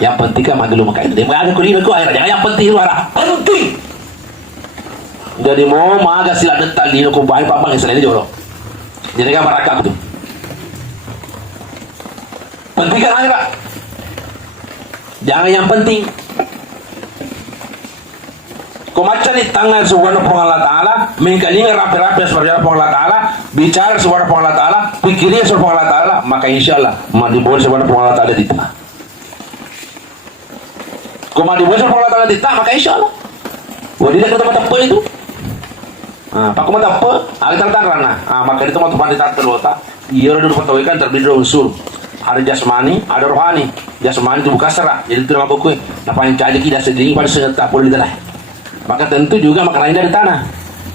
Yang penting kan magelu maka itu. Dia agak kulina ku akhirnya yang penting luar. Penting. Jadi mau maga sila detal di ko bae papang Israel joro. Jadi kan barakah tu. Penting kan akhirnya. Jangan yang penting. Kau macam ni tangan suara Allah Taala, mengkalingan rapi-rapi suara Allah Taala, bicara suara Allah Taala, pikirnya suara Allah Taala, maka insya Allah mandi boleh suara Allah Taala di tanah. Kau mandi boleh suara Allah Taala di tanah, maka insya Allah. Wah dia kata mata apa itu? Pak kau mata apa? Agak terang nah. Maka itu mata pandai tak terlota. Ia orang dulu patawikan terbeda unsur. Ada jasmani, ada rohani. Jasmani itu bukan serak, jadi itu nama buku. Nah paling caji kita sedih pada senyata boleh di tanah. Maka tentu juga makanan dari tanah.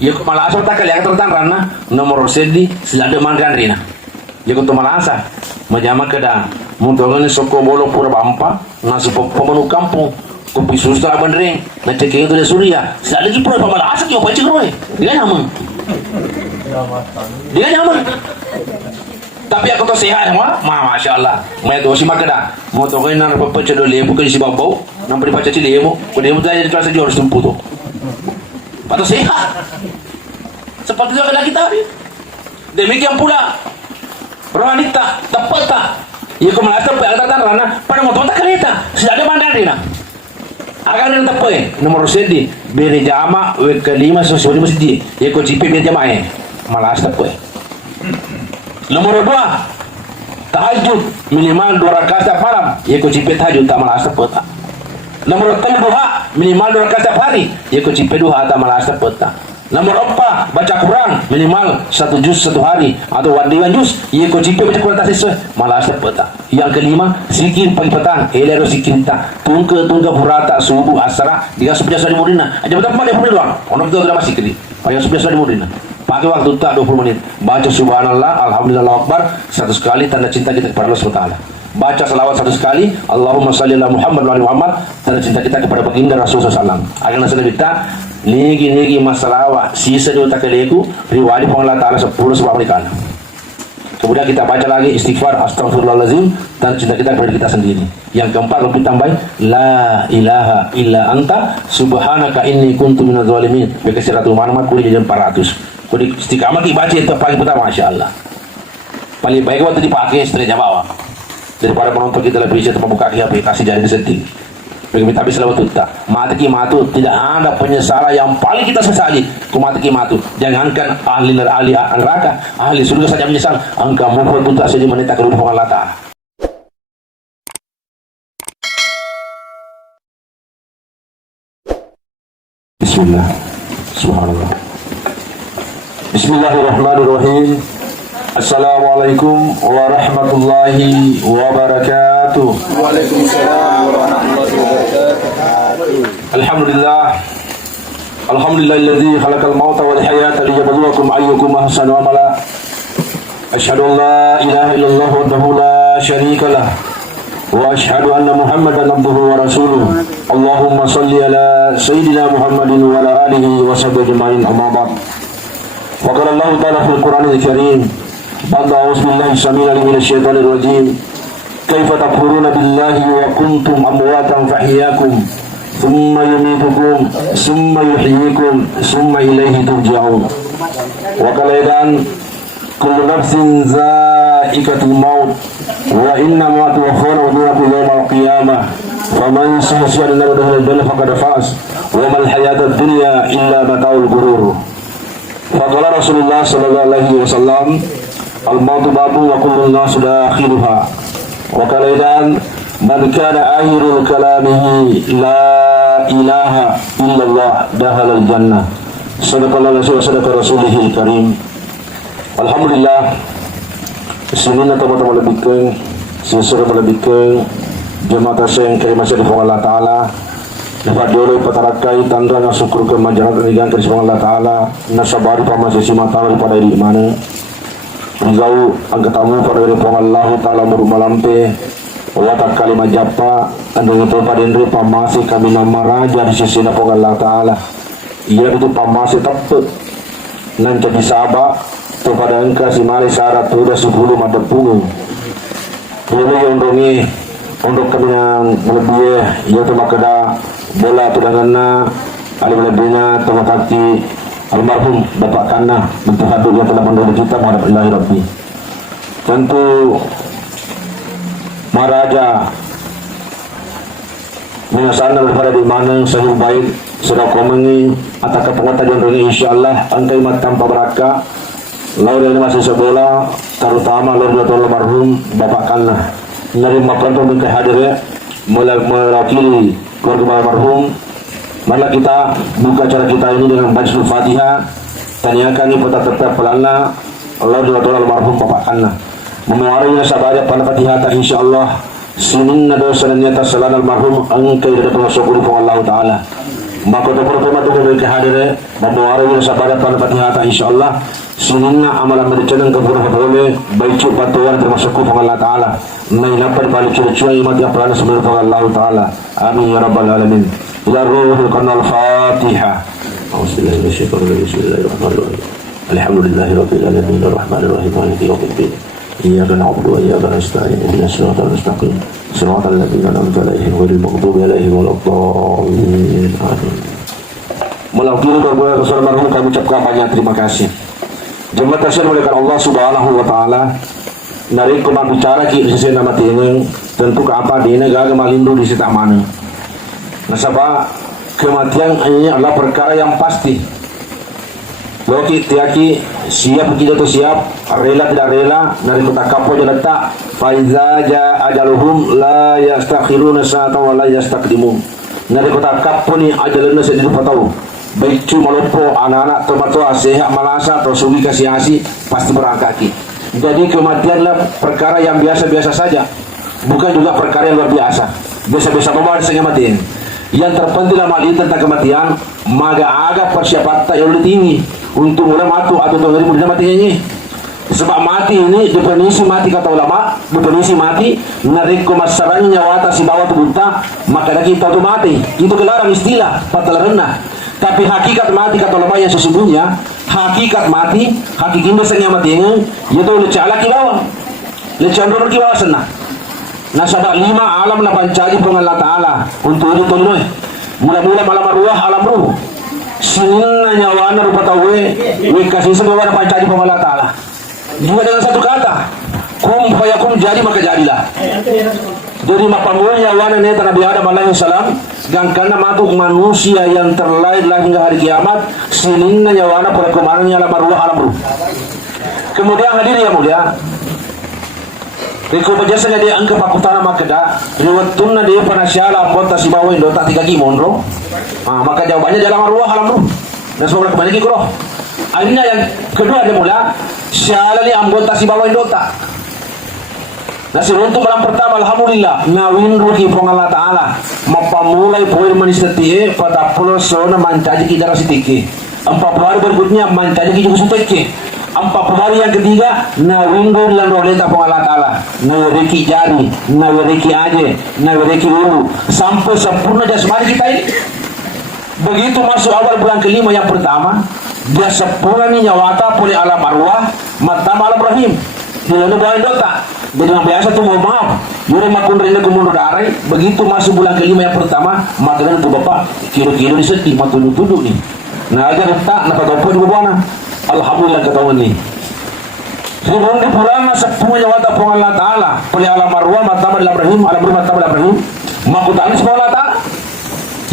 Ya malah asal tak kali yang tertang rana nomor sedi selada mandan rina. Ya kutu malah asa menjama keda muntongan soko bolo pura bampa nasu pemenu kampung kopi susta bandring na ceking itu de surya selada ju pura malah asa kyo pacik roy. Dia nyaman. Tapi aku tu sehat semua, masya Allah. Mai dosi makada, mau tu kau nak apa cedol lemu kau isi bau, nak beri pacar cili lemu, kau lemu tu jadi kelas jual sumpu tu. Patut sehat. Seperti itu adalah kita ni. Demikian pula wanita tepat tak? Ia kau malah tepat agak tanah pada motor tak kereta. Sudah ada mandan dina. Akan ada tepat. Nomor sedi beri jama kelima sesuatu masjid. Ia kau cipi beri jama malah tepat. Nomor 2 tahajud minimal 2 rakaat setiap malam. Ia kau cipi tahajud tak malah tepat. Nomor 3 duha minimal 2 rakaat setiap hari. Ia kau cipi duha tak malah tepat. Nomor 4 baca Quran minimal 1 juz 1 hari atau wadiwan juz. Ia kau cipi baca Quran tak sesuai malah tepat. Yang kelima zikir pagi petang. Elero zikir tak tunggu purata subuh asra dia sudah di mudina. Aja betul pada pun doang. Ono betul dalam zikir. Ayo sudah di mudina. Pakai waktu tak 20 menit. Baca subhanallah, alhamdulillah akbar 100 kali tanda cinta kita kepada Allah SWT. Baca salawat 100 kali, Allahumma salli ala Muhammad wa ala Muhammad, tanda cinta kita kepada baginda Rasulullah SAW. Akhirnya saya kita nigi masalah sisa di otak keleku riwayat Allah Taala 10 sebab mereka. Kemudian kita baca lagi istighfar astagfirullahalazim dan cinta kita kepada kita sendiri. Yang keempat lebih tambah la ilaha illa anta subhanaka inni kuntu minadz zalimin. Bagi 100 Muhammad kuli jam 400. Kuli istiqamah kita baca itu pagi pertama masya-Allah. Paling baik waktu dipakai setelah bawah. Daripada penonton kita lebih bisa membuka aplikasi jaring setting. Bagi tapi selalu tuta. Mati matu tidak ada penyesalan yang paling kita sesali. Mati matu. Jangankan ahli neraka, ahli surga saja menyesal. Engkau mohon tuta saja menita keluar Allah Taala. Bismillah. Subhanallah. Bismillahirrahmanirrahim. Assalamualaikum warahmatullahi wabarakatuh. Waalaikumsalam warahmatullahi wabarakatuh. Alhamdulillahilladzi khalaqal mauta wal hayata liyabluwakum ayyukum ahsanu amala. Asyhadu an la ilaha illallah wahdahu la syarika lah wa asyhadu anna Muhammadan abduhu wa rasuluh. Allahumma shalli ala sayyidina Muhammadin wa ala alihi wa sahbihi ajma'in amma ba'd. Wa qala Allah ta'ala fil Qur'anil Karim ba'da a'udzu billahi samil alim minasy syaithanir rajim. Kaifa takfuruna billahi wa kuntum amwatan fahyakum thumma yumitukum thumma yuhyikum thumma ilaihi turja'un. Wa qala kullu nafsin za'iqatul maut wa inna ma tuwaffawna ujurakum yawmal qiyamah faman zuhziha 'anil nar wa faqad faz wa mal hayatud dunya illa mata'ul ghurur. Faqala Rasulullah sallallahu alaihi wasallam al-mautu babu wa kullu nas dakhiluha. Wa qala man kana akhirul kalamihi la ilaha illallah dakhala al-jannah. Sadaqallahu wa sadaqa rasulihil karim. Alhamdulillah. Sini na teman-teman lebihkan sesuatu melebihkan jemaah yang kirim masih di Allah Taala. Dapat dioleh petarakai tanda yang syukur kemajaran dan dari Allah Taala. Nasabar pamasi simata pada diri mana. Rizau angkatamu pada diri Allah Taala murumalampe. Watak kalimat japa andung itu pada diri pamasi kami nama raja di sisi Allah Taala. Ia itu pamasi tepat nanti disabak kepada engkau si mari syarat sudah 10 mata punggung. Dulu yang dongi untuk kami yang melebihi ia termakada bola tudanganna alim lebihnya termakati almarhum Bapak Kana bentuk hadut yang telah mendahului kita menghadap ilahi Rabbi. Tentu Maharaja mengasana daripada di mana sahih baik sudah komengi atau penguatan yang ini insyaallah angkai mat tanpa beraka laur yang masih sebelah terutama laur dua almarhum Bapak Kana menerima perantung dan hadirnya mewakili keluarga almarhum. Marilah kita buka acara kita ini dengan baca Fatihah. Tanyakan ini pada tetap pelana laur dua almarhum Bapak Kana memuarinya sabaya pada Fatihah insyaallah sininna dosa dan nyata salan almarhum angkai dari pengasukuri Allah Ta'ala. Maka terpertama itu dari kehadiran memuarinya sabaya pada Fatihah insyaallah sininna amalan mendicanang keburuhan boleh baik batuan termasuk Allah Ta'ala nainapan balik cuai imat yang pelana sebenarnya Allah Ta'ala. Amin ya rabbal alamin. Ila ruhul kanal Fatihah. Bismillahirrahmanirrahim. Alhamdulillahi rabbil alamin arrahmanir rahim maliki yaumiddin. Iyyaka na'budu wa iyyaka nasta'in ihdinas siratal mustaqim siratal ladzina an'amta 'alaihim ghairil maghdubi 'alaihim waladdallin. Amin. Melakukan berbuat kesalahan marhum kami ucapkan banyak terima kasih. Jemaat tasir oleh Allah Subhanahu wa taala. Dari kemar bicara ki sisi nama tieng tentu ke apa di negara malindu di sita mana. Nasabah kematian ini adalah perkara yang pasti. Loki tiaki siap kita tu siap, rela tidak rela, dari kota kapo je letak. Faiza ja ajaluhum la yastakhiruna sa'atan wa la yastaqdimun. Dari kota kapo ni ajaluna sedih patau. Baik cuma lopo anak-anak tomato sehat malasa atau sugi kasih asi pasti berangkaki. Jadi kematianlah perkara yang biasa-biasa saja, bukan juga perkara yang luar biasa. Biasa-biasa memang ada mati. Yang terpenting dalam hal ini tentang kematian, maka agak persiapan yang lebih tinggi untuk mulai mati atau dari mudah mati ini. Sebab mati ini definisi mati kata ulama, definisi mati nariko masalahnya nyawa atas si bawah tubuhta, maka kita itu mati. Itu kelarang istilah fatal renah. Tapi hakikat mati kata ulama yang sesungguhnya, hakikat mati, hakikin besarnya mati ini, yaitu lecala kibawa, lecandor kibawa senang. Nah sabak 5 alam na pancari pengallah ta'ala untuk itu tolong mula-mula malam arwah alam ruh sinna nyawana rupa tawe kasih semua na pancari pengallah ta'ala juga dengan satu kata kum fayakum jadi maka jadilah. Jadi mapamulah nyawana neta Nabi Adam alaihi salam dan karena matuk manusia yang terlahir hingga hari kiamat sinna nyawana pada kemarinnya alam arwah alam ruh. Kemudian hadir yang mulia Riko penjelasannya dia angka pakutana makada riwatuna dia panasyala ambota si bawa indota 3 gimonro. Maka jawabannya dalam arwah alam ruh. Dan semua kembali ke roh. Akhirnya yang kedua dia mula syala ni ambota si bawa indota. Nasi runtuh malam pertama alhamdulillah ngawin rugi pengallah ta'ala mapamulai poin manistatie pada pulau sona mancaji kita rasitiki 40 hari berikutnya mancaji kita kusuteki 40 hari yang ketiga nawindur lan roleta pengallah ta'ala nawiriki jari nawiriki aje nawiriki ulu sampai sempurna jasmani kita ini. Begitu masuk awal bulan kelima yang pertama dia sempurna ni nyawata pulih alam arwah matam alam rahim dilanda bawain dota. Jadi yang biasa tuh mau maaf yuri makun rinda kumundur darai. Begitu masuk bulan kelima yang pertama makanan tuh bapak kira-kira disedih matudu-tudu nih. Nah aja letak napa topo di bawah. Alhamdulillah ketahuan nih. Sebelum di pulang sepunya wata pengallah ta'ala pulih alam arwah matam alam rahim alam rumah matam alam rahim makutan semua Allah ta'ala.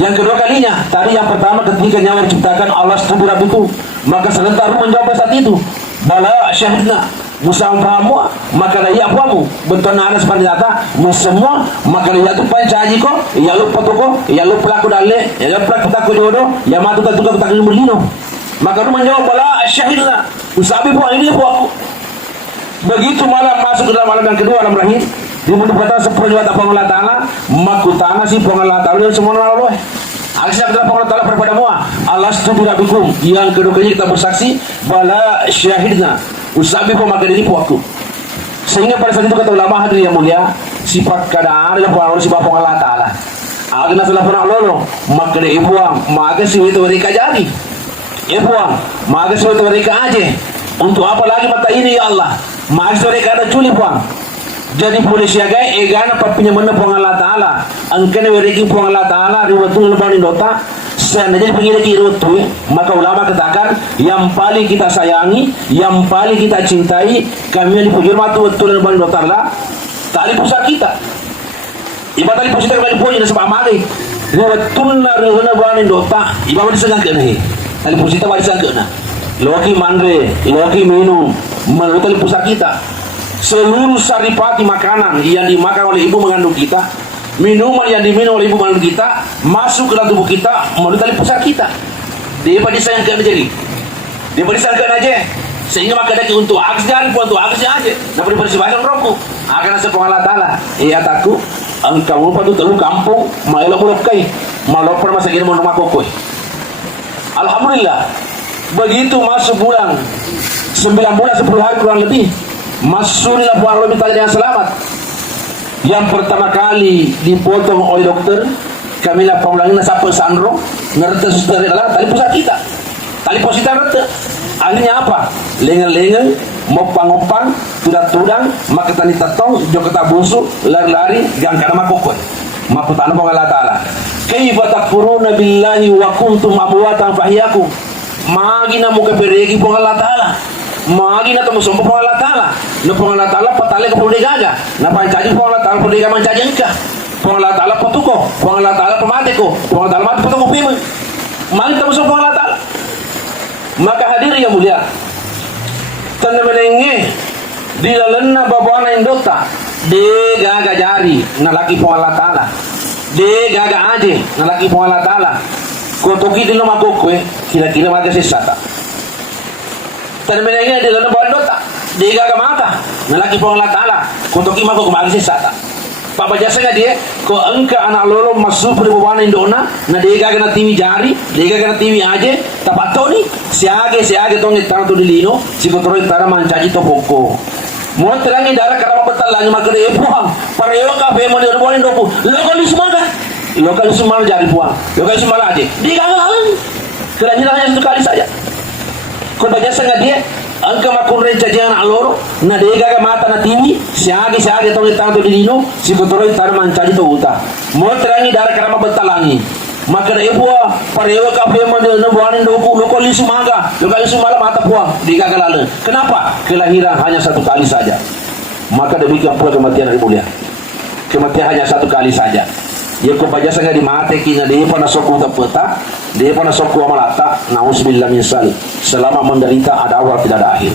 Yang kedua kalinya tadi yang pertama ketika nyawa diciptakan Allah setuju itu maka serentak menjawab saat itu bala syahidna Musa pahamu maka dia apamu bentuk anak seperti data semua maka dia tu pancaji ko ya lupa tu ko ya lupa aku dale ya lupa kita aku jodoh ya matu tak tukar tak berlino maka tu menjawab bala syahidna usabi buat ini buat aku. Begitu malam masuk ke dalam malam yang kedua alam rahim dibutuh kata seperjuat pengallah ta'ala makutana si pengallah ta'ala dan semua Allah Alisa kepada pengallah ta'ala kepada mua Allah setuju bikum yang kedua kali kita bersaksi bala syahidna usabi pun maka diri aku. Sehingga pada saat itu kata ulama hadir yang mulia sifat keadaan yang pengallah sifat pengallah ta'ala agak nasalah pernah lolo maka dia ibuang maka si itu mereka jadi ibuang maka si itu mereka aja untuk apa lagi mata ini ya Allah maka si mereka ada culi puang jadi polisi agai egana papinya mana pong Allah Taala angkene wereki pong Allah Taala riwatu lebani dota sana jadi pengira kiro tu maka ulama katakan yang paling kita sayangi yang paling kita cintai kami yang dipujur matu betul lebani dota lah tali pusat kita iba tali pusat kita punya sebab mari riwatu lebani dota iba disangka kene tali pusat kita disangka loki mandre loki minum menurut tali pusat kita seluruh saripati makanan yang dimakan oleh ibu mengandung kita, minuman yang diminum oleh ibu mengandung kita masuk ke dalam tubuh kita melalui tali pusat kita. Dia pada disayangkan jadi, dia pada disayangkan aja, sehingga maka daki untuk aksian pun untuk aksian aja. Nah pada sebagian rokok akan ada Allah Taala. Ia takut engkau lupa tu telur kampung malah mulokai malah pernah masa kira mau nama kokoi. Alhamdulillah begitu masuk bulan 9 bulan 10 hari kurang lebih. Masuklah buang lebih tadi dengan selamat. Yang pertama kali dipotong oleh dokter kami lah pengulangin siapa sandro ngerti suster adalah tali pusat kita tali pusat kita ngerti akhirnya apa lengan-lengan mopang-mopang tudang-tudang maka tani tatong joketa busu lari-lari gang kana makokot makutana pong Allah Ta'ala kaifa takfuruna billahi wa kuntum amwatan fahyakum magina muka peregi pong Allah Ta'ala magi na tumusumpo po Allah Ta'ala no po Allah Ta'ala patali ka po gaga na pancaji po Allah Ta'ala po gaga mancaji ka po Allah Ta'ala patuko po Allah Ta'ala pamati ko po Allah Ta'ala mati patuko pima magi tumusumpo po Allah Ta'ala maka hadir yang mulia tanda menenge di dalam na babuana indota de gaga jari na laki po Allah Ta'ala de gaga aje na laki po Allah Ta'ala kotoki di loma kokwe kira-kira maga sesata termenengnya di dalam bawah dota dia gak mata nalaki pun Allah Ta'ala untuk ima ko kumagi sesata papa jasa nga dia ko engka anak lolo masuk di bawah indona na dia gak na tiwi jari dia gak na tiwi aja tapatoni siage tong itang tu dilino si kontrol itara mancaji to poko mo terangi darah karama betal lagi makade puang pareo ka be mo di bawah indoku lokalisme jari puang lokalisme aja dia gak ngalang kerana hanya satu kali saja kau baca sangat dia angka makun renca jangan alor na dega ga mata na tini siage tong itang to dilino si kotoro itar mancaji to uta mo terangi darah karama betalangi maka na ibuwa parewa ka pe mo na buanin do ku lokali sumaga lokali sumala mata puang dega ga lalu kenapa kelahiran hanya satu kali saja maka demikian pula kematian dari mulia kematian hanya satu kali saja ya ko baca sangat di mate kina dia pernah soku peta dia pernah soku amalata nauzubillah min salik selama menderita ada awal tidak ada akhir.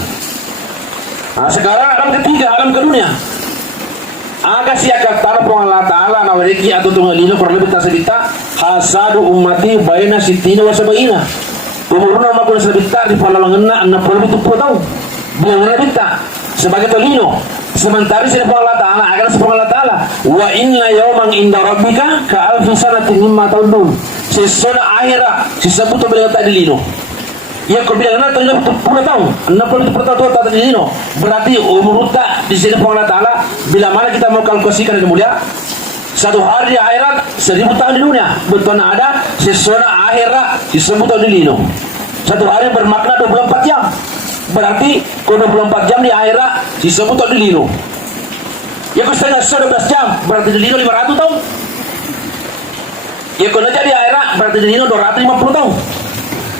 Nah sekarang alam ketiga alam ke dunia aga siaka tarapong Allah Ta'ala na wereki atau tungalino kurang lebih tasabita hasadu ummati baina sitina wa sabaina umurna makuna sabita di palalanganna anna kurang lebih 70 tahun bilang lebita sebagai tolino sementara sini Allah Ta'ala akan sepuluh Allah Ta'ala wa inna yawman inda rabbika ka alfi sanatin mimma ta'udun sesona akhirat sisabut to bilang tadi lino ya ko bilang na 70 tahun 60 tahun tadi lino berarti umur kita di sini Allah Ta'ala bila mana kita mau kalkulasikan yang mulia satu hari di akhirat 1000 tahun di dunia betul ada sesona akhirat disebut tahun di lino satu hari bermakna 24 jam berarti kalau 24 jam di akhirat disebut tahun di lino ya kalau setengah 12 jam berarti di lino 500 tahun ya kalau jadi akhirat berarti di lino 250 tahun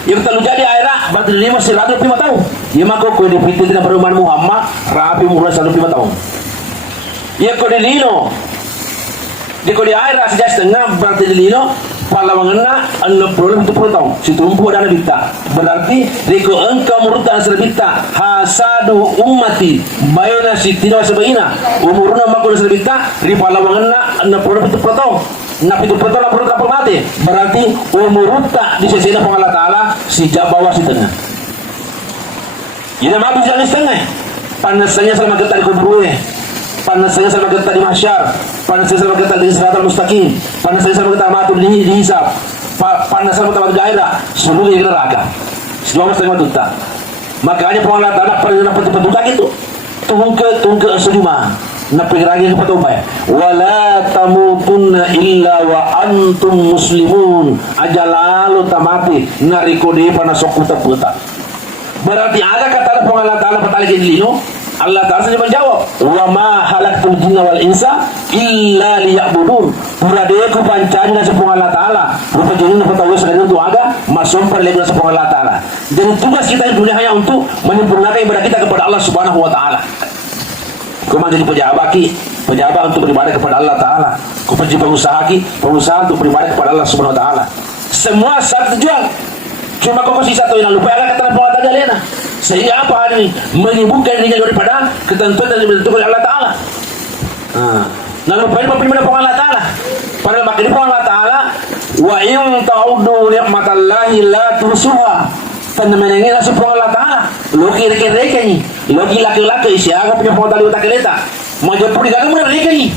ya kalau jadi akhirat berarti di lino 105 tahun ya maka kalau dipilih dengan perumahan Muhammad rapi mulai 105 tahun ya kalau di lino di akhirat sejak setengah berarti di lino palawanganna 60 tahun situmpu dana bita berarti riko engkau murutan serbita hasadu ummati bayona sitina sabaina umurna makul serbita ri palawanganna 60 tahun na pitu tahun na perut apa mati berarti umurta di sisi Allah Ta'ala si bawah si tengah jadi mabuk jangan setengah panasnya selama getar kuburnya panasnya sama kita di mahsyar, panasnya sama kita di siratal mustaqim, panasnya sama kita mati di hisab, panasnya sama kita di gairah, seluruh di neraka. Semua mesti matuta. Makanya pengalat anak pada petugas itu tungke seduma. Na pegiragi ke patubay. Wala tamutunna illa wa antum muslimun. Ajalalu tamati nariko di panasok puta. Berarti ada kata pengalat anak patali lino Allah Ta'ala saja menjawab, wa ma halaqtul jinna wal insa illa liya'budun. Puradeku pancani na sepung Allah Ta'ala. Rupa jenis na patawa sa ganun aga, masumper lego na sepung Allah Ta'ala. Dan tugas kita di dunia hanya untuk menyempurnakan ibadah kita kepada Allah Subhanahu wa Ta'ala. Kau menjadi pejabat untuk beribadah kepada Allah Ta'ala. Kau menjadi pengusaha untuk beribadah kepada Allah Subhanahu wa Ta'ala. Semua satu tujuan. Cuma kau kasih satu yang lupa akan kata Allah Ta'ala lena. Sehingga apa hari ini menyibukkan dirinya daripada ketentuan dan ditentukan Allah Ta'ala. Nah, lupa ini beribadah kepada Allah Ta'ala. Padahal makin Allah Ta'ala, wa in ta'uddu ni'matallahi la tuhsuha. Menengin nasa po Allah Ta'ala. Loki reke ni. Loki laki-laki siya punya pengetahuan utak keleta. Majapur di kagak muna reke ni.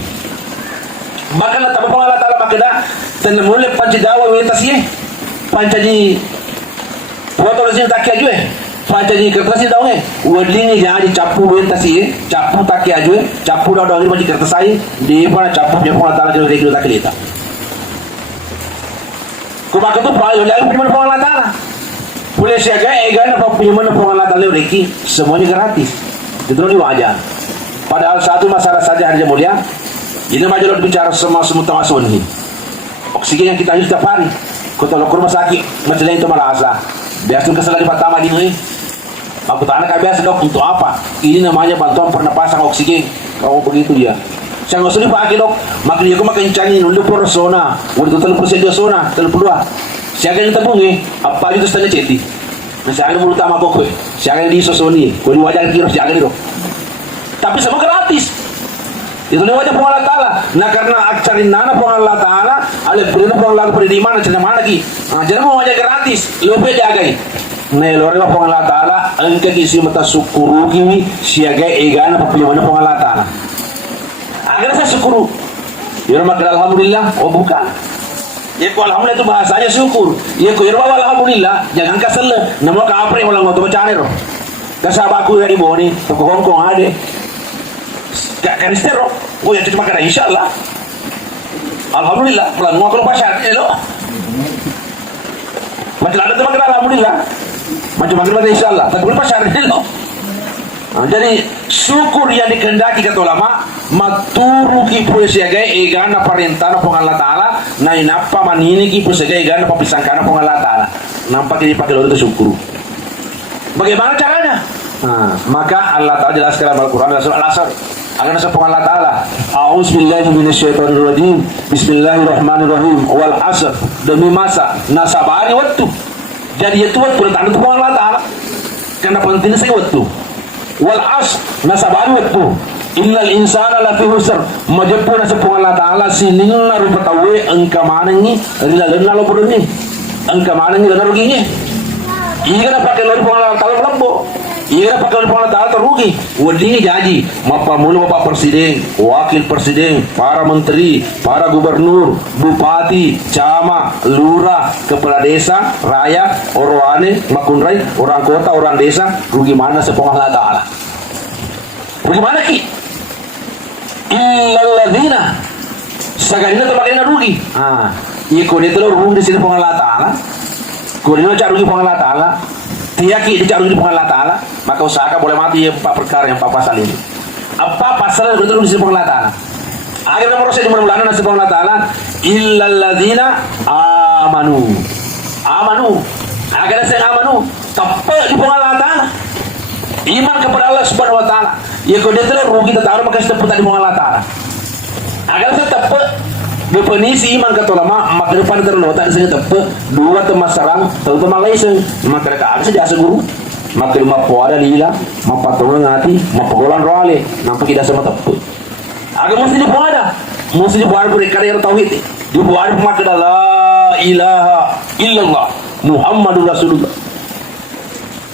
Bahkan na tapo Allah Ta'ala makida tanamule panjidawa wetasye. Pancaji foto rezim takya jue. Pancaji kertas daw eh. Wadling jadi capu wetasye. Capu takya jue. Capu daw daw ni kertas ay. Di pa capu punya Allah Ta'ala reke utak keleta. Kumakan tu pa lagi punya Allah Ta'ala. Boleh siaga, egan apa punya mana pengalat Allah reki semuanya gratis. Itu ni wajar. Padahal satu masalah saja hari mulia. Ini majalah bicara semua tawasun ini. Oksigen yang kita hirup setiap hari. Kota lo rumah sakit, macam itu merasa. Biasa kesalahan pertama di ini. Aku tanya biasa dok untuk apa? Ini namanya bantuan pernapasan oksigen. Kalau begitu dia. Saya nggak sulit pakai dok. Makanya aku makan cangin dulu persona. Udah total prosedur zona, terpuluh. Siapa yang tabungi, apa itu setengah ceti. Nah, siapa yang utama pokok, siapa yang disosoni, kau di wajah kira siapa itu. Tapi semua gratis. Itu ni wajah pengalat Ta'ala. Nah karena cari nana pengalat Ta'ala, ada beri pengalat beri di mana, cina mana lagi. Nah, jadi mau wajah gratis, lebih jagai. Nah, loreng pengalat Ta'ala, engkau kisi mata syukuru kini, siaga egan apa punya pengalat Ta'ala. Agar saya syukuru. Ya alhamdulillah, oh bukan. Ya ko alhamdulillah itu bahasanya syukur. Ya ko irwa alhamdulillah jangan kasal namo ka apre wala ngoto bacane ro. Kasaba aku dari boni to ko kong ade. Ka kanistero. Oh ya cuma kana insyaallah. Alhamdulillah pulang ngoko pasar elo. Macam ada teman alhamdulillah. Macam insyaallah. Tak boleh pasar elo. Nah, jadi syukur yang dikehendaki kata ulama maturu ki pusiagai egana parentana pong Allah Ta'ala na inapa manini ki pusiagai egana papisangkana pong Allah Ta'ala nampak ini pakai lori itu syukur. Bagaimana caranya? Nah, maka Allah Ta'ala jelaskan dalam Al-Quran dalam surah Al-Asr akan nasa pong Allah Ta'ala a'udzubillahi minasyaitonirrajim bismillahirrahmanirrahim wal asr demi masa nasabari waktu jadi itu waktu tanda pong Allah Ta'ala karena pentingnya saya waktu wal as nasabari waktu innal insana lafi husr majapuna sa Allah Ta'ala sininna rupatawe angka manangi rilalena lo bodoni angka manangi dana ruginya iya na pakai lori Allah Ta'ala lambo iya na pakai lori Allah Ta'ala terugi wadini jadi mapamulu bapak presiden wakil presiden para menteri para gubernur bupati camat lurah kepala desa rakyat orwane makunrai orang kota orang desa rugi mana sa Allah Ta'ala rugi mana ki illalladzina sagalina terpakai rugi iko dia tuh rugi di sini Allah Ta'ala kau dia cari rugi Allah Ta'ala tiaki dia cari rugi Allah Ta'ala maka usahakan boleh mati empat perkara yang empat pasal ini apa pasal yang betul di sini Allah Ta'ala akhirnya nomor saya di bulan nasi Allah Ta'ala illalladzina amanu akhirnya saya amanu tepat di Allah Ta'ala iman kepada Allah Subhanahu wa Ta'ala ya kau dia tuh rugi tetap maka saya tepat di Allah Ta'ala agar saya tepat definisi iman kata ulama maka depan terletak saya tepat dua teman sarang tahu teman lain maka dekat saja seguru maka lima puada lila mapatulun ngati mapagolan roale nampak tidak sama tepat agar mesti dibuat mereka yang tauhid dibuat maka la ilaha illallah Muhammadur Rasulullah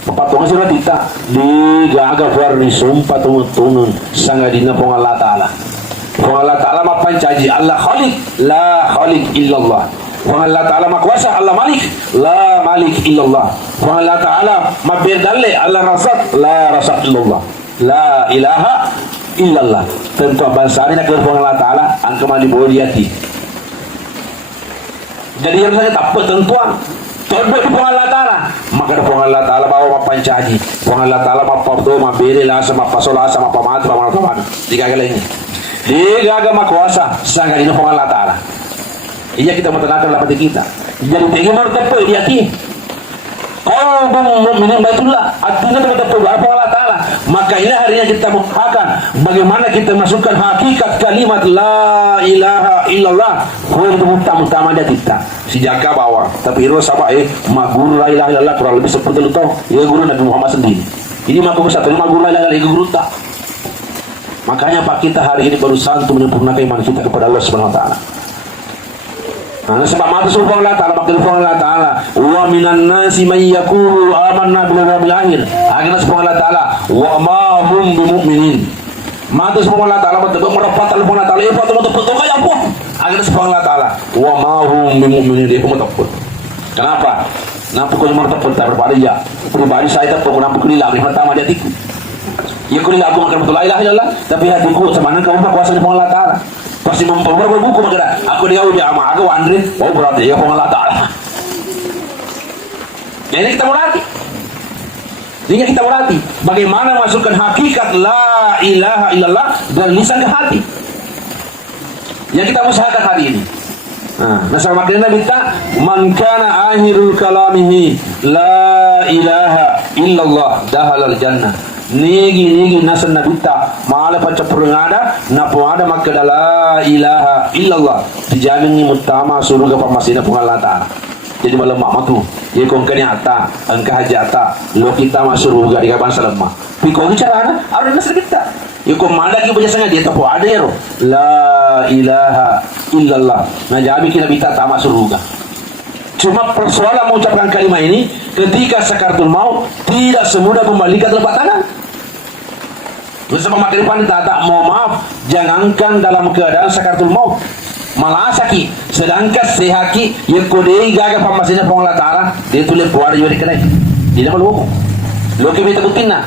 patungan sila tita di gaga warni sumpah tunun sangadina pong Allah Ta'ala pong Allah Ta'ala mapancaji Allah khaliq la khaliq illallah pong Allah Ta'ala makuasa Allah malik la malik illallah pong Allah Ta'ala mabirdalle Allah rasak la rasak illallah la ilaha illallah tentu bahasa ini nak pong Allah Ta'ala angka mali bodiati jadi yang saya tak tentuan Todbo di Puang Allah Ta'ala. Maka Puang Allah Ta'ala bawa mapancaji. Puang Allah Ta'ala mapapdo, mabili, lasa, mapasola, sama pamati, pamati. Digagal ini. Digagal makuasa. Sangga di Puang Allah Ta'ala. Iya kita mau tenangkan lapati kita. Jadi tinggi martabat dia ti. Kalau mukminin baitullah, artinya kita berdoa kepada Allah Ta'ala. Maka ini harinya kita akan bagaimana kita masukkan hakikat kalimat la ilaha illallah. Kau itu utama dia kita. Si jaka bawa, tapi hero sama maguru la ilaha illallah kurang lebih seperti lu tahu. Ya guru Nabi Muhammad sendiri. Ini maguru satu, ini maguru la ilaha illallah guru tak. Makanya Pak kita hari ini berusaha untuk menyempurnakan iman kita kepada Allah Subhanahu Wa Ta'ala. Nah, sebab mata surga Allah Ta'ala, maka surga Allah Ta'ala wa minan nasi man yaqulu amanna bil akhir. Akhirnya surga Allah Ta'ala wa ma hum bimu'minin. Mata surga Allah Ta'ala betul merapat Allah Ta'ala itu betul kayak apa? Akhirnya surga Allah Ta'ala wa ma hum bimu'minin dia pun takut. Kenapa? Kenapa kau mertaput pribadi ya? Pribadi saya tak pernah kulilah di pertama dia tiku. Ya kulilah aku makan betul la ilaha illallah, tapi hatiku semana kau kuasa di Allah Ta'ala. Pasti membawa buku magana. Aku dia udah sama aku Andre. Oh berarti ya Allah Ta'ala. Ini kita melatih. Ini kita melatih. Bagaimana masukkan hakikat la ilaha illallah dan lisan ke hati. Yang kita usahakan hari ini. Nah sama kita minta man kana akhirul kalamihi la ilaha illallah dahalal jannah. Nigi nasan nabita maala panca purngada na puada makada la ilaha illallah dijamin ni mutama surga pamasina Allah Ta'ala. Jadi malam mak tu ye kongkani ata angka hajata lo kita masuk surga di kapan selama pi ko bicara ada nasan kita ye ko manda ki baja sangat dia tapo ada ya la ilaha illallah na jamin kita bita ta masuk surga. Cuma persoalan mengucapkan kalimat ini ketika sakaratul maut tidak semudah membalikan telapak tangan. Bersama makin depan tak mau maaf, jangankan dalam keadaan sakaratul maut. Malah sakit, sedangkan sehaki yang kodei gagal pamasinya Allah Ta'ala dia tulis puara juga dikenai. Dia malu. Lo kita butina.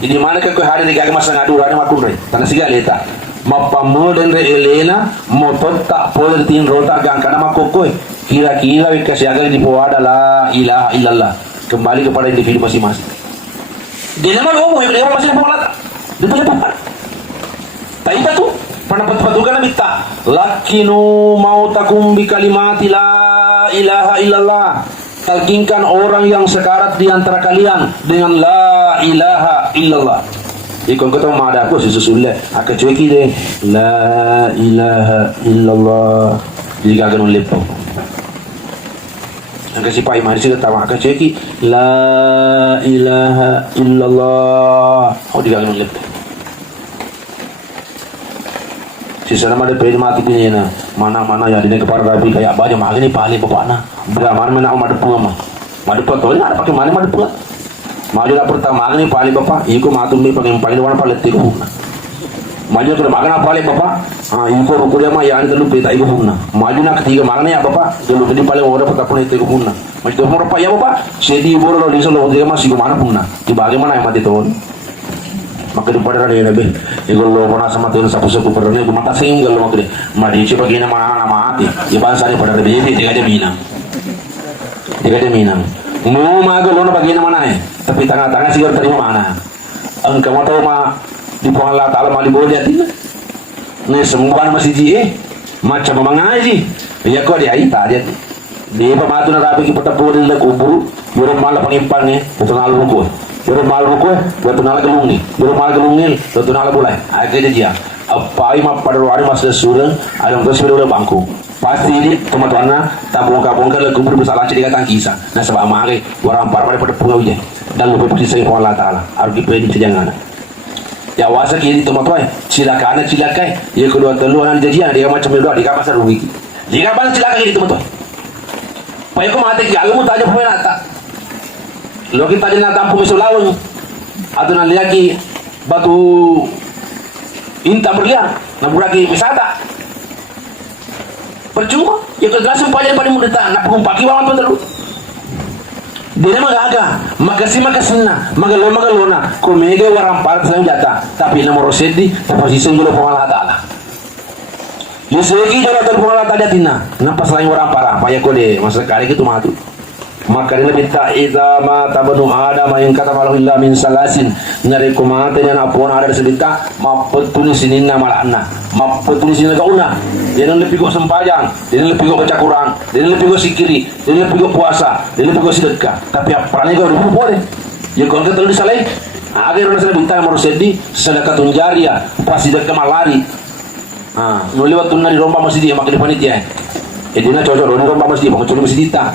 Jadi mana ke hari digagal masa ngadu ada makun re. Tanah siga leta. Mapamul dan re Elena motot tak boleh tin rota gang karena makokoi. Kira-kira kasih agar di puada la ilaha illallah kembali kepada individu masing-masing. Dia nama lo yang masih Allah. Dia lepas. Tapi itu pernah patukan Nabi tak lakinu mautakum bi kalimati la ilaha illallah. Talkinkan orang yang sekarat di antara kalian dengan la ilaha illallah. Ikon kata ada aku sesusulah akan cuci deh la ilaha illallah jika akan lepas. Angka si Pak Imam sih ketawa akan cuci la ilaha illallah. Oh jika akan lepas. Sisa nama ada peri mati punya na mana ya di kepala rabi kayak banyak mah ini paling bapak na. Berapa mana aku madu pula mah. Madu pula tu ada pakai mana madu pula. Maju lah pertama ini paling bapak. Iku matum ni paling warna paling tiga. Maju ke makan apa paling bapak. Iku ruku dia mah yang dulu pita iku huna. Maju nak ketiga makan ya bapak. Dulu kedi paling orang pertama itu iku huna. Maju tu apa ya bapak. Sedi boro di solo dia masih iku mana huna. Di bagaimana yang mati tuan. Maka di pada hari ini, iku lo pernah sama tuan sapu-sapu pernah iku mata singgah lo makanya. Mari coba gini mana mati. Di bangsa ni pada hari ini dia aja minang. Dia aja minang. Mau mago lo bagian mana ya? Tapi tengah-tengah sih terima mana? Engkau mau tahu mah di Puang Allah Ta'ala mali boleh tidak? Nih sembuhan masih ji macam mana sih? Ya kau dia ita dia. Dia pematu narapi kita pun dia kubur. Jurus malah pengimpan nih, betul nala buku. Jurus malah buku, betul nala gelungi. Jurus malah gelungi, betul nala bulai. Akhirnya dia. Apa ini mah pada hari masa surang, ada yang sudah bangku. Pasti ini teman-temannya tak bongkar-bongkar lagu bersalah jadi kata kisah. Nah sebab mahal orang parah pada pengawinnya dan lebih pasti saya Allah Ta'ala harus dipilih sejangan. Ya wasa kiri teman-teman silakan ya kedua teluan jadian dia macam itu dia pasar rugi. Jika bang silakan kiri teman-teman. Pai ko mati ki alamu taja po nata. Lo kita jena tampu misulawon. Atau naliaki batu inta berlian naburaki wisata. Percuma, ya kegasan pajak pada muda tak nak pagi banget pun terus. Dia magaga, makasina, magalona, kumege warang part sa jata, tapi na morosedi, posisi julo Allah Ta'ala. Yuseki julo tal Allah Ta'ala tina, nampas lain warang para, paya ko de, masa kali gitu matu. maka dia minta idza ma tabnu adam yang kata malahu illa min salasin nari kumate na apon ada sebita mapetuli sininna malana mapetuli sininna kauna dia lebih go sempayang dia lebih go baca Quran dia lebih go sikiri dia lebih go puasa dia lebih go sedekah tapi apa ni go rubu boleh ya kalau kita tulis saleh agar orang sudah minta nomor sedih sedekah tunjaria pas sedekah malari nuliwat tunna di romba masjid makin panitia edina cocok di romba masjid cocok masjid ta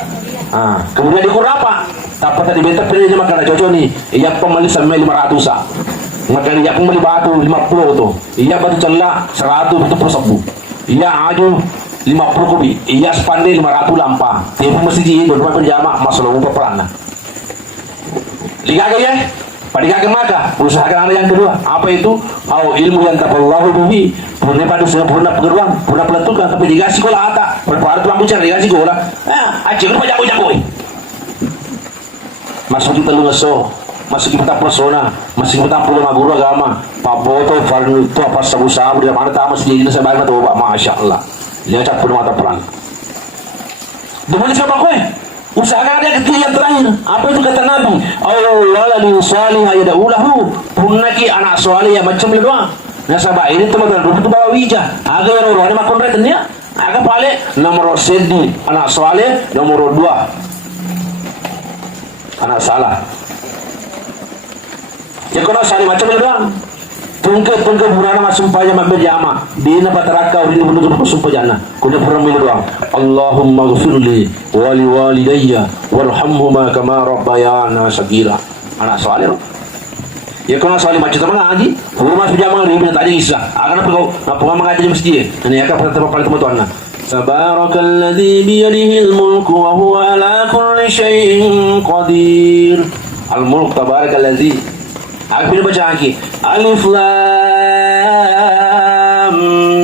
kemudian dikur apa dapat tadi beta pilih maka cocok nih iya pembeli sampai 500 maka iya pembeli batu 50 tuh iya batu celah 100 itu per sabu iya aju 50 kubi iya spandai 500 lampa tiap masjid berapa penjama masalah umpa pelana lihat ya Padika maka usahakan anda yang kedua apa itu ilmu yang tafallahu bihi purna pada sempurna pengeruan purna pelentukan tapi dikasih kola ata berparat lampu cari dikasih kola acing lu jago-jago masuk kita lu ngeso masuk kita persona masuk kita pulau maguru agama pak boto farnu itu apa sabu-sabu di mana tamas di ini sebagai mata bapak masya Allah lihat cat penuh mata perang dimana siapa kowe usahakan ada ketiga yang terakhir apa itu kata Nabi waladun salih yad'ulahu punaki anak salih yang macam itu doang nasabah ini teman-teman duduk bawa wija agar orang makon retenya agar pale nomor sedih anak salih nomor 2 anak salah ya kalau salih macam itu doang tungke burana masuk paya mabir jama dina pataraka urini menuju masuk pajana kunya pura milu doang Allahumma ghfirli wali walidayya warhamhuma kama rabbayana sagira anak soalnya ya kalau soalnya macam teman ngaji rumah pajama ribu tadi isa akan apa kau apa mengaji masjid ini akan pernah tempat paling teman-teman Tabarakalladzi biyadihil mulku wa huwa ala kulli syai'in qadir al-mulk tabarakalladzi Aku baca lagi Alif Lam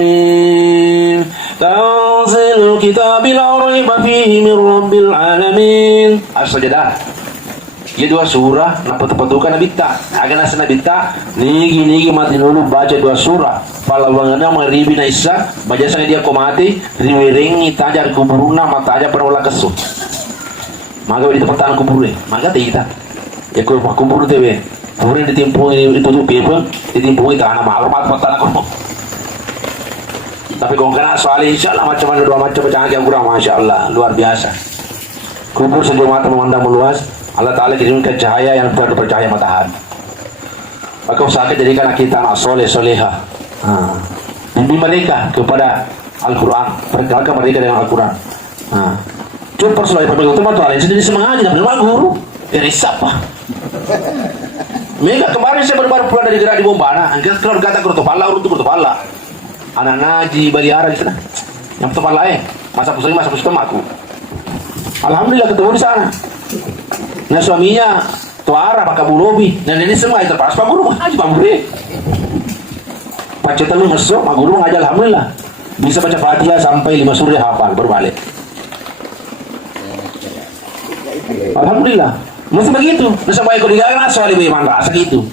Mim Tanzilul kitabi la raiba fihi min rabbil alamin As-Sajdah ya 2 surah napatu-patukan nabita agan asa nabita nigi mati dulu baca 2 surah palawangana maribi na isa baca sana dia komati riwering itajar kuburuna mata aja pernah kesu maga di tempat kubur maga kita ya kubur tebe kemudian ditimpungi itu people ditimpungi tanah maklumat tanah kono tapi kau kena soalnya insya Allah macam mana 2 macam yang kurang masya Allah luar biasa kubur sejauh mata memandang meluas Allah Ta'ala kirimkan cahaya yang tidak bercahaya matahari maka usahakan jadikan kita anak soleh soleha bimbing mereka kepada Al-Quran perkenalkan mereka dengan Al-Quran cuma persoalan pemilu teman tuh sendiri semangat dan benar guru dari siapa Mega kemarin saya baru pulang dari gerak di Bombana, angkat keluar kata kurtopala urut kurtopala. Anak naji baliara di sana. Yang kurtopala masa pusing aku. Alhamdulillah ketemu di sana. Nah suaminya tuara pakai bulobi dan ini semua itu terpas pak guru ngaji pak guru. Pacet lu masuk, pak guru ngaji alhamdulillah. Bisa baca Fatihah sampai 5 surah hafal berbalik. Alhamdulillah. Mesti begitu. Masa baik kau digagal soalnya bagaimana rasa gitu.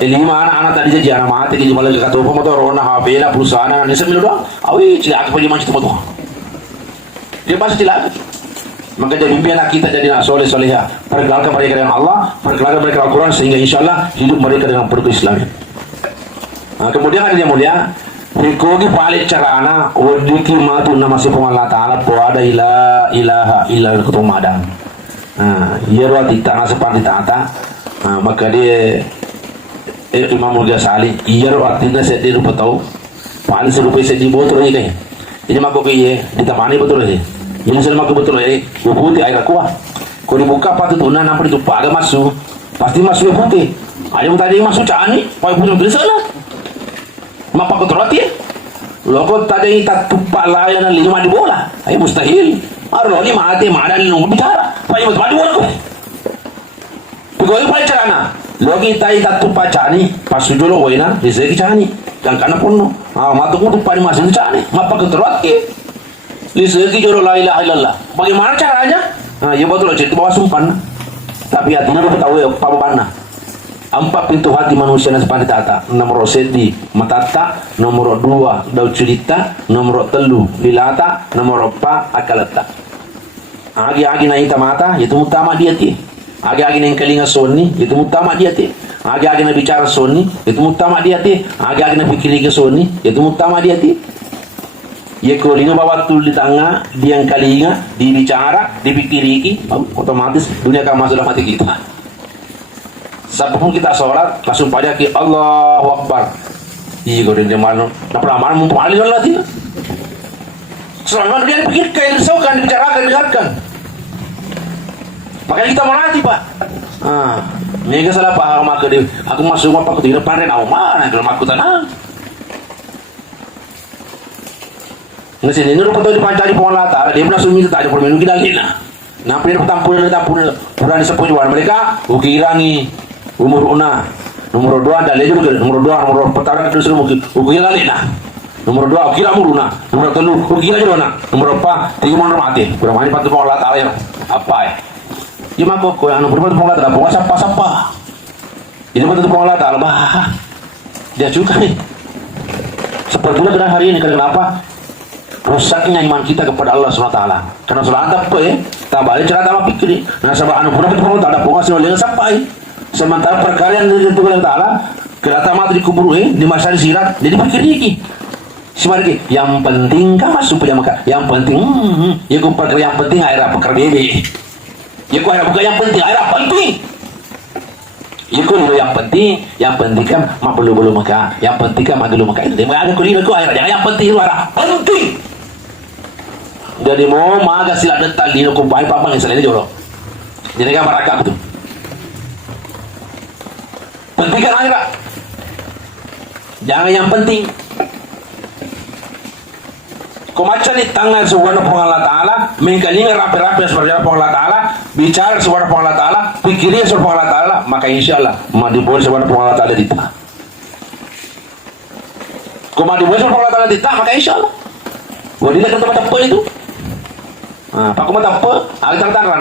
5 anak-anak tadi jadi anak mati di malah kata apa motor rona HP lah perusahaan ini sembilan doang. Awi cilak apa macam itu motor. Dia pasti cilak. Maka jadi mimpi anak kita jadi anak soleh soleha. Perkenalkan mereka dengan Allah, perkenalkan mereka Al-Quran sehingga insya Allah hidup mereka dengan penuh Islam. Kemudian ada yang mulia. Rikogi paling cara anak wadiki matu nama si Allah Taala ada ilaha illa ketumadan. Ia ruati tanah seperti tata maka dia Imam Ghazali ia ruatinya sedih rupa tahu paling serupa sedih botol ini kayaknya ini maka kaya ditamani betul aja ini selama kebetul aja putih air kuah kalau dibuka patut tunan nampak itu paga masuk pasti masuk putih ada yang tadi masuk cani pakai putih dari sana maka betul roti lo kok tadi tak tupak layanan 5 di bola ayo mustahil Arlo ni mati mana ni nunggu bicara. Pai mat madu orang ko. Pagoi pai carana. Logi tai tatu pacani pasujolo waina rezeki cani. Dan kana ponno. Matu ko tupani masih cani. Ngapa keterot ke? Rezeki jolo la ilaha illallah. Bagaimana caranya? Ya betul aja itu bawa sumpan. Tapi hatinya lu tahu ya pabanna. 4 pintu hati manusia seperti tata. Nomor sedi matata, nomor 2 daud cerita, nomor 3 lilata, nomor 4 akalata. Agi-agi na ita mata, itu utama dia ti. Agi-agi na kalinga sonni, itu utama dia ti. Agi-agi na bicara sonni, itu utama dia ti. Agi-agi na pikir ke sonni, itu utama dia ti. Ya kolinga bawa tul di tengah, dia yang kalinga, dibicara, dipikiriki, otomatis dunia akan masuk dalam hati kita. Sebelum kita sholat, langsung pada ki Allahu Akbar. Iya kau dia mana? Nak pernah mana mumpali lah dia. Selama dia pikirkan, disaukan, dibicarakan, dengarkan. Makanya kita melatih Pak. Mereka salah paham aku dia. Aku masuk apa aku tidak pandai nak mana kalau aku tenang. Nggak sini ni rupa tu dipancari pengalata. Dia pernah sumi tak ada permainan kita lagi nah. Nampak dia tampun pura di sepujuan mereka. Ukira ni umur una. Nomor 2 ada lagi nomor 2 nomor pertama itu suruh ukira ni nah. Nomor 2 ukira muruna. Nomor 3 ukira jona. Nomor 4 tiga mana mati. Kurang mana patu pengalata ya. Apa? Dia mabuk ko anu berbuat pengalata apa sapa-sapa. Ini patu pengalata bah. Dia juga nih. Sepertinya pada hari ini kenapa? Rusaknya iman kita kepada Allah SWT. Karena sudah ada apa ya? Tak balik cerita sama pikir. Nah sebab anu pun tak ada pengas dengan sampai. Sementara perkara yang ditentukan oleh Taala, kerata mati dikubur di masa sirat, jadi pikir iki. Sebenarnya yang penting kan masuk punya maka. Yang penting, ya ku perkara yang penting air perkara bebe. Ya ku air bukan yang penting, air penting. Ya ku yang penting kan mak belum maka. Yang penting kan mak dulu maka itu. Dia ada kuliah ku air yang penting itu air penting. Jadi mau maga sila detal di ko pai papa ngisal ini jolo. Jadi kan barakah betul. Penting kan air. Jangan yang penting. Kau macam ni tangan sebuah Allah Ta'ala, mengkalingan rapi-rapi seperti apa Allah Ta'ala, bicara sebuah Allah Ta'ala, pikirnya sebuah Allah Ta'ala, maka insya Allah madibuat sebuah Allah Ta'ala dita. Kau madibuat sebuah Allah Ta'ala dita, maka insya Allah. Wah dia kata apa itu? Pak kau mata apa? Agak tangan.